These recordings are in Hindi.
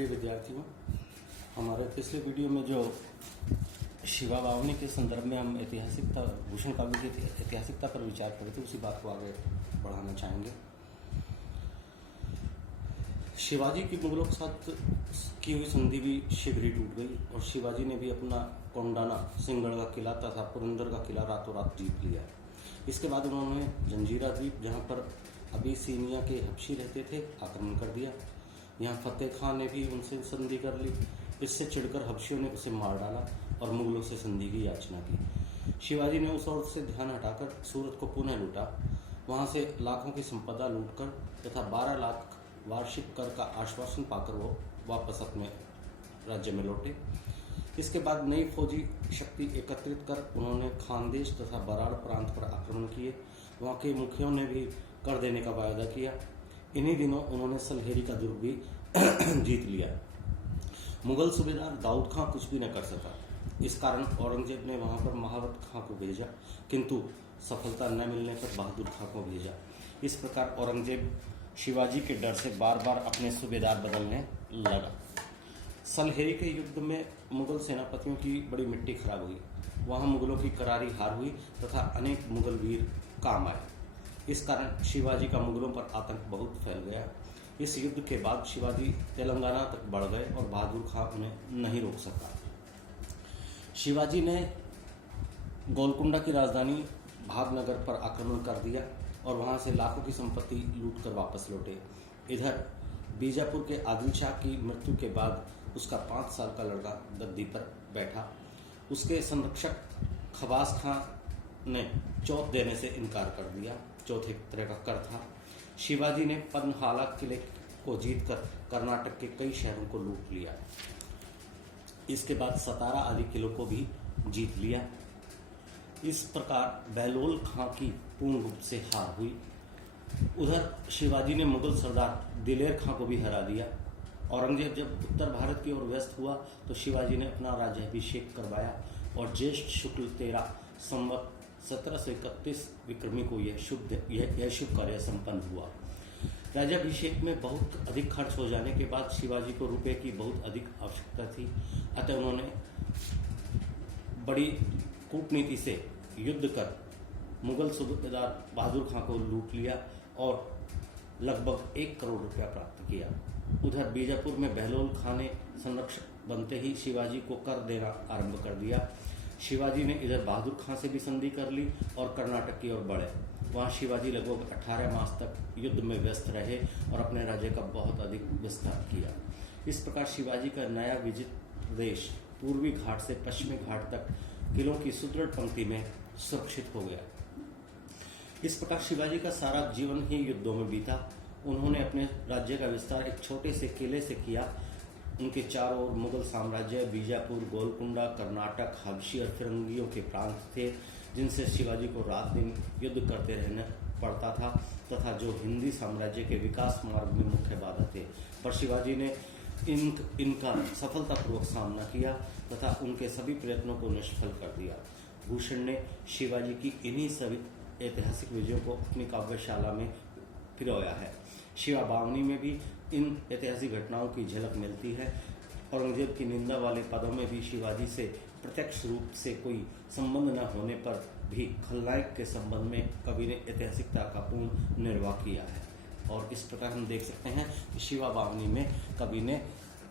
प्रिय विद्यार्थियों, हमारे पिछले वीडियो में जो शिवा बावनी के संदर्भ में हम ऐतिहासिकता भूषण काव्य की ऐतिहासिकता पर विचार कर रहे थे, उसी बात को आगे बढ़ाना चाहेंगे। शिवाजी की मुगलों के साथ की हुई संधि भी शीघ्र ही टूट गई और शिवाजी ने भी अपना कोंडाना, सिंहगढ़ का किला तथा पुरंदर का किला रातों रात जीत लिया। इसके बाद उन्होंने जंजीरा द्वीप, जहाँ पर अबीसिनिया के हबशी रहते थे, आक्रमण कर दिया। यहाँ फतेह खान ने भी उनसे संधि कर ली। इससे चिढ़कर हबशियों ने उसे मार डाला और मुगलों से संधि की याचना की। शिवाजी ने उस ओर से ध्यान हटाकर सूरत को पुनः लूटा। वहाँ से लाखों की संपदा लूटकर तथा 12 लाख वार्षिक कर का आश्वासन पाकर वो वापस अपने राज्य में लौटे। इसके बाद नई फौजी शक्ति एकत्रित कर उन्होंने खानदेश तथा बराड़ प्रांत पर आक्रमण किए। वहाँ के मुखियों ने भी कर देने का वायदा किया। इन्हीं दिनों उन्होंने सलहेरी का दुर्ग भी जीत लिया। मुगल सूबेदार दाऊद खां कुछ भी न कर सका। इस कारण औरंगजेब ने वहां पर महावत खां को भेजा, किंतु सफलता न मिलने पर बहादुर खां को भेजा। इस प्रकार औरंगजेब शिवाजी के डर से बार बार अपने सूबेदार बदलने लगा। सलहेरी के युद्ध में मुगल सेनापतियों की बड़ी मिट्टी खराब हुई। वहां मुगलों की करारी हार हुई तथा अनेक मुगल वीर काम आए। इस कारण शिवाजी का मुगलों पर आतंक बहुत फैल गया। इस युद्ध के बाद शिवाजी तेलंगाना तक बढ़ गए और बहादुर खां उन्हें नहीं रोक सका। शिवाजी ने गोलकुंडा की राजधानी भावनगर पर आक्रमण कर दिया और वहां से लाखों की संपत्ति लूटकर वापस लौटे। इधर बीजापुर के आदिल शाह की मृत्यु के बाद उसका 5 साल का लड़का गद्दी पर बैठा। उसके संरक्षक खबास खां ने चौथ देने से इनकार कर दिया। चौथ एक तरह का कर था। शिवाजी ने पन्हाला किले को जीतकर कर्नाटक के कई शहरों को लूट लिया। इसके बाद सतारा आदि किलों को भी जीत लिया। इस प्रकार बहलोल खां की पूर्ण रूप से हार हुई। उधर शिवाजी ने मुगल सरदार दिलेर खां को भी हरा दिया। औरंगजेब जब उत्तर भारत की ओर व्यस्त हुआ तो शिवाजी ने अपना राज्याभिषेक करवाया और ज्येष्ठ शुक्ल 13 संवत 1731 विक्रमी को यह शुभ कार्य संपन्न हुआ। राज्याभिषेक में बहुत अधिक खर्च हो जाने के बाद शिवाजी को रुपए की बहुत अधिक आवश्यकता थी। अतः उन्होंने बड़ी कूटनीति से युद्ध कर मुगल सूबेदार बहादुर खां को लूट लिया और लगभग 1 करोड़ रुपया प्राप्त किया। उधर बीजापुर में बहलोल खां ने संरक्षक बनते ही शिवाजी को कर देना आरंभ कर दिया। शिवाजी ने इधर बहादुर खां से भी संधि कर ली और कर्नाटक की ओर बढ़े। वहां शिवाजी लगभग 18 मास तक युद्ध में व्यस्त रहे और अपने राज्य का बहुत अधिक विस्तार किया। इस प्रकार शिवाजी का नया विजित प्रदेश पूर्वी घाट से पश्चिमी घाट तक किलों की सुदृढ़ पंक्ति में सुरक्षित हो गया। इस प्रकार शिवाजी का सारा जीवन ही युद्धों में बीता। उन्होंने अपने राज्य का विस्तार एक छोटे से किले से किया। उनके चारों ओर मुगल साम्राज्य, बीजापुर, गोलकुंडा, कर्नाटक, हबशी और फिरंगियों के प्रांत थे, जिनसे शिवाजी को रात दिन युद्ध करते रहना पड़ता था तथा जो हिंदी साम्राज्य के विकास मार्ग में मुख्य बाधा थे। पर शिवाजी ने इनका सफलतापूर्वक सामना किया तथा उनके सभी प्रयत्नों को निष्फल कर दिया। भूषण ने शिवाजी की इन्हीं सभी ऐतिहासिक विजयों को अपनी काव्यशाला में पिरोया है। शिवा बावनी में भी इन ऐतिहासिक घटनाओं की झलक मिलती है। औरंगजेब की निंदा वाले पदों में भी शिवाजी से प्रत्यक्ष रूप से कोई संबंध न होने पर भी खलनायक के संबंध में कवि ने ऐतिहासिकता का पूर्ण निर्वाह किया है। और इस प्रकार हम देख सकते हैं कि शिवा बावनी में कवि ने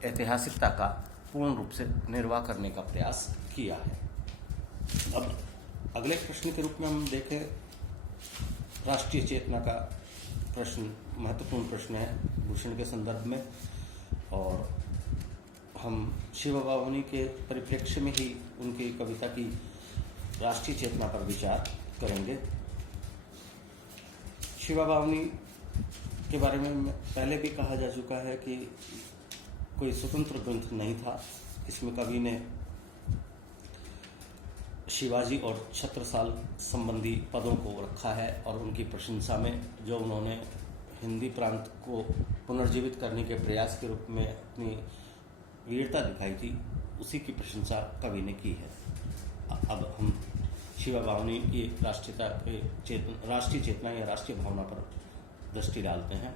ऐतिहासिकता का पूर्ण रूप से निर्वाह करने का प्रयास किया है। अब अगले प्रश्न के रूप में हम देखें, राष्ट्रीय चेतना का प्रश्न महत्वपूर्ण प्रश्न है भूषण के संदर्भ में, और हम शिवा बावनी के परिप्रेक्ष्य में ही उनकी कविता की राष्ट्रीय चेतना पर विचार करेंगे। शिवा बावनी के बारे में पहले भी कहा जा चुका है कि कोई स्वतंत्र ग्रंथ नहीं था। इसमें कवि ने शिवाजी और छत्रसाल संबंधी पदों को रखा है और उनकी प्रशंसा में जो उन्होंने हिंदी प्रांत को पुनर्जीवित करने के प्रयास के रूप में अपनी वीरता दिखाई थी, उसी की प्रशंसा कवि ने की है। अब हम शिवा बावनी की राष्ट्रीय चेतना या राष्ट्रीय भावना पर दृष्टि डालते हैं।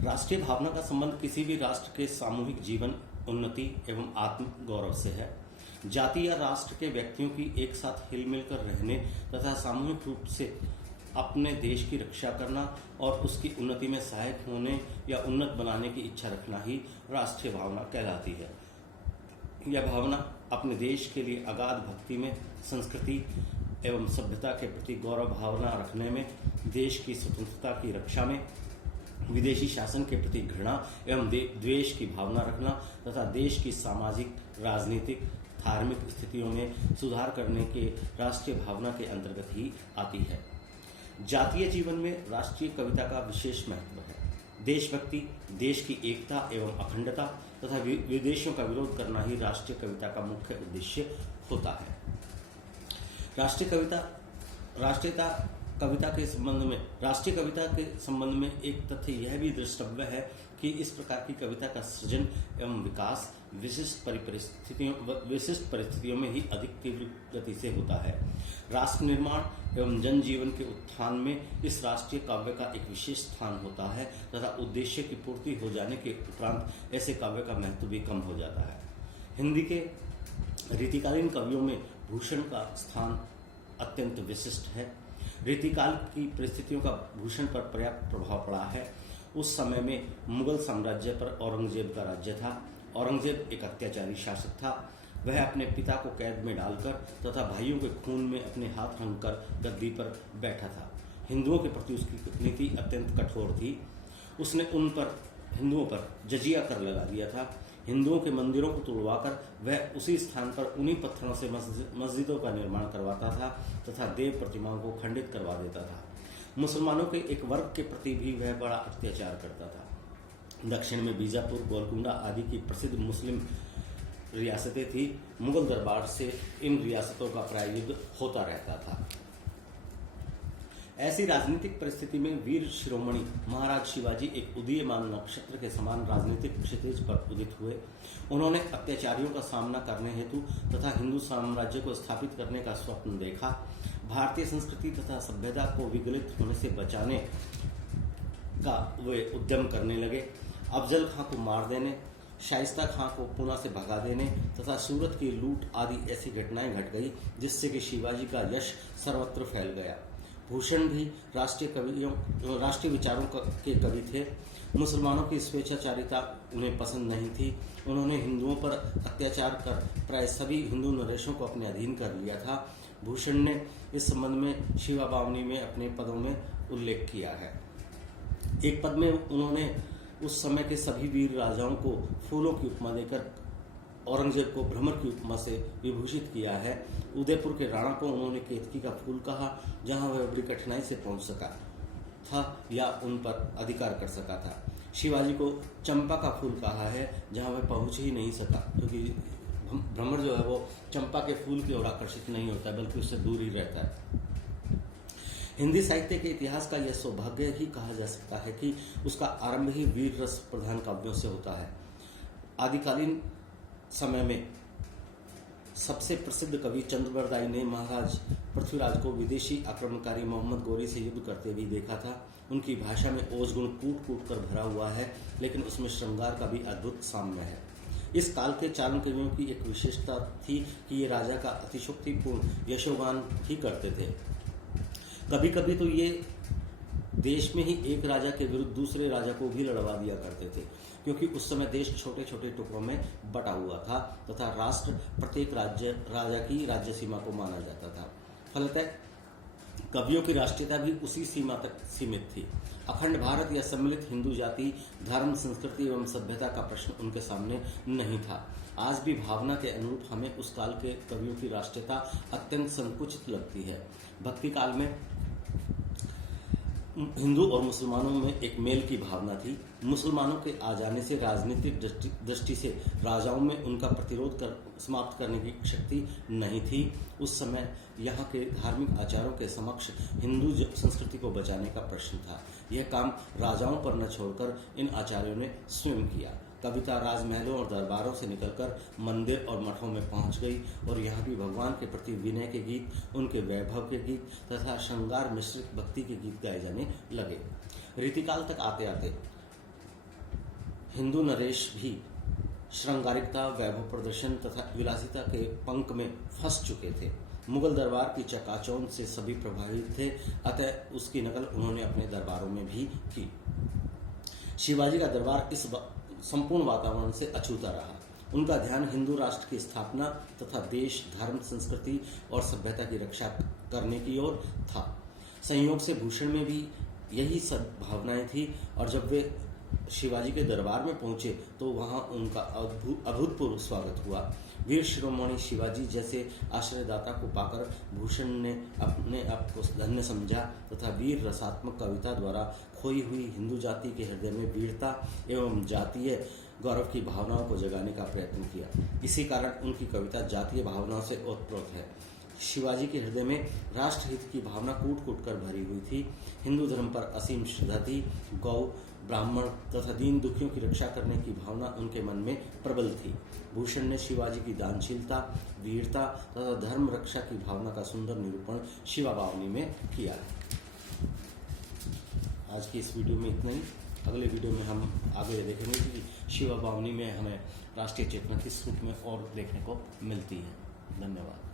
राष्ट्रीय भावना का संबंध किसी भी राष्ट्र के सामूहिक जीवन, उन्नति एवं आत्म गौरव से है। जाति या राष्ट्र के व्यक्तियों की एक साथ हिल-मिल कर रहने तथा सामूहिक रूप से अपने देश की रक्षा करना और उसकी उन्नति में सहायक होने या उन्नत बनाने की इच्छा रखना ही राष्ट्रीय भावना कहलाती है। यह भावना अपने देश के लिए अगाध भक्ति में, संस्कृति एवं सभ्यता के प्रति गौरव भावना रखने में, देश की स्वतंत्रता की रक्षा में, विदेशी शासन के प्रति घृणा एवं द्वेष की भावना रखना तथा देश की सामाजिक, राजनीतिक, धार्मिक स्थितियों में सुधार करने के राष्ट्रीय भावना के अंतर्गत ही आती है। जातीय जीवन में राष्ट्रीय कविता का विशेष महत्व है। देशभक्ति, देश की एकता एवं अखंडता तथा विदेशियों का विरोध करना ही राष्ट्रीय कविता का मुख्य उद्देश्य होता है। राष्ट्रीय कविता के संबंध में एक तथ्य यह भी द्रष्टव्य है कि इस प्रकार की कविता का सृजन एवं विकास विशिष्ट परिस्थितियों में ही अधिक तीव्र गति से होता है। राष्ट्र निर्माण एवं जनजीवन के उत्थान में इस राष्ट्रीय काव्य का एक विशेष स्थान होता है तथा उद्देश्य की पूर्ति हो जाने के उपरांत ऐसे काव्य का महत्व भी कम हो जाता है। हिंदी के रीतिकालीन कवियों में भूषण का स्थान अत्यंत विशिष्ट है। रीतिकाल की परिस्थितियों का भूषण पर पर्याप्त प्रभाव पड़ा है। उस समय में मुगल साम्राज्य पर औरंगजेब का राज्य था। औरंगजेब एक अत्याचारी शासक था। वह अपने पिता को कैद में डालकर तथा भाइयों के खून में अपने हाथ रंगकर गद्दी पर बैठा था। हिंदुओं के प्रति उसकी नीति अत्यंत कठोर थी। उसने हिंदुओं पर जजिया कर लगा दिया था। हिंदुओं के मंदिरों को तोड़वाकर वह उसी स्थान पर उन्हीं पत्थरों से मस्जिदों का निर्माण करवाता था तथा देव प्रतिमाओं को खंडित करवा देता था। मुसलमानों के एक वर्ग के प्रति भी वह बड़ा अत्याचार करता था। दक्षिण में बीजापुर, गोलकुंडा आदि की प्रसिद्ध मुस्लिम रियासतें थी। मुगल दरबार से इन रियासतों का प्राय युद्ध होता रहता था। ऐसी राजनीतिक परिस्थिति में वीर शिरोमणि महाराज शिवाजी एक उदीयमान नक्षत्र के समान राजनीतिक क्षितिज पर उदित हुए। उन्होंने अत्याचारियों का सामना करने हेतु तथा हिंदू साम्राज्य को स्थापित करने का स्वप्न देखा। भारतीय संस्कृति तथा सभ्यता को विगलित होने से बचाने का वे उद्यम करने लगे। अफजल खां को मार देने, शाइस्ता खां को पुणे से भगा देने तथा सूरत की लूट आदि ऐसी घटनाएं घट गई जिससे कि शिवाजी का यश सर्वत्र फैल गया। भूषण भी राष्ट्रीय विचारों के कवि थे। मुसलमानों की स्वेच्छाचारिता उन्हें पसंद नहीं थी। उन्होंने हिंदुओं पर अत्याचार कर प्राय सभी हिंदू नरेशों को अपने अधीन कर लिया था। भूषण ने इस संबंध में शिवा बावनी में अपने पदों में उल्लेख किया है। एक पद में उन्होंने उस समय के सभी वीर राजाओं को फूलों की उपमा देकर औरंगजेब को भ्रमर की उपमा से विभूषित किया है। उदयपुर के राणा को उन्होंने केतकी का फूल कहा, जहां वह बड़ी कठिनाई से पहुंच सका था या उन पर अधिकार कर सका था। शिवाजी को चंपा का फूल कहा है, जहां वह पहुंच ही नहीं सका, क्योंकि भ्रमर जो है वो चंपा के फूल की ओर आकर्षित नहीं होता है, बल्कि उससे दूर ही रहता है। हिंदी साहित्य के इतिहास का यह सौभाग्य ही कहा जा सकता है कि उसका आरंभ ही वीर रस प्रधान काव्यों से होता है। आदिकालीन समय में सबसे प्रसिद्ध कवि चंद्रबरदाई ने महाराज पृथ्वीराज को विदेशी आक्रमणकारी मोहम्मद गोरी से युद्ध करते भी देखा था। उनकी भाषा में ओज गुण कूट कूट कर भरा हुआ है, लेकिन उसमें श्रृंगार का भी अद्भुत साम्य है। इस काल के चारण कवियों की एक विशेषता थी कि ये राजा का अतिशोक्तिपूर्ण यशोगान ही करते थे। कभी कभी तो ये देश में ही एक राजा के विरुद्ध दूसरे राजा को भी लड़वा दिया करते थे, क्योंकि उस समय देश छोटे छोटे टुकड़ों में बटा हुआ था तथा राष्ट्र प्रत्येक राजा की राज्य सीमा को माना जाता था। फलतः कवियों की राष्ट्रीयता भी उसी सीमा तक सीमित थी। अखंड भारत या सम्मिलित हिंदू जाति, धर्म, संस्कृति एवं सभ्यता का प्रश्न उनके सामने नहीं था। आज भी भावना के अनुरूप हमें उस काल के कवियों की राष्ट्रीयता अत्यंत संकुचित लगती है। भक्ति काल में हिंदू और मुसलमानों में एक मेल की भावना थी। मुसलमानों के आ जाने से राजनीतिक दृष्टि से राजाओं में उनका प्रतिरोध समाप्त करने की शक्ति नहीं थी। उस समय यहाँ के धार्मिक आचारों के समक्ष हिंदू संस्कृति को बचाने का प्रश्न था। यह काम राजाओं पर न छोड़कर इन आचार्यों ने स्वयं किया। कविता राजमहलों और दरबारों से निकलकर मंदिर और मठों में पहुंच गई और यहाँ भी भगवान के प्रति विनय के गीत, उनके वैभव के गीत तथा श्रृंगार मिश्रित भक्ति के गीत गाए जाने लगे। रीतिकाल तक आते आते हिंदू नरेश भी श्रृंगारिकता, वैभव प्रदर्शन तथा विलासिता के पंख में फंस चुके थे। मुगल दरबार की चकाचौंध से सभी प्रभावित थे, अतः उसकी नकल उन्होंने अपने दरबारों में भी की। शिवाजी का दरबार इस संपूर्ण वातावरण से अछूता रहा। उनका ध्यान हिंदू राष्ट्र की स्थापना तथा देश, धर्म, संस्कृति और सभ्यता की रक्षा करने की ओर था। संयोग से भूषण में भी यही सब भावनाएं थी और जब वे शिवाजी के दरबार में पहुंचे तो वहां उनका अभूतपूर्व स्वागत हुआ। वीर शिरोमणि शिवाजी जैसे आश्रयदाता को पाकर भूषण ने अपने आप को धन्य समझा तथा वीर रसात्मक कविता द्वारा खोई हुई हिंदू जाति के हृदय में वीरता एवं जातीय गौरव की भावनाओं को जगाने का प्रयत्न किया। इसी कारण उनकी कविता जातीय भावनाओं से ओतप्रोत है। शिवाजी के हृदय में राष्ट्रहित की भावना कूट कूट कर भरी हुई थी। हिंदू धर्म पर असीम श्रद्धा थी। गौ, ब्राह्मण तथा दीन दुखियों की रक्षा करने की भावना उनके मन में प्रबल थी। भूषण ने शिवाजी की दानशीलता, वीरता तथा धर्म रक्षा की भावना का सुंदर निरूपण शिवा बावनी में किया। आज की इस वीडियो में इतना ही। अगले वीडियो में हम आगे देखेंगे कि शिवा बावनी में हमें राष्ट्रीय चेतना किस रूप में और देखने को मिलती है। धन्यवाद।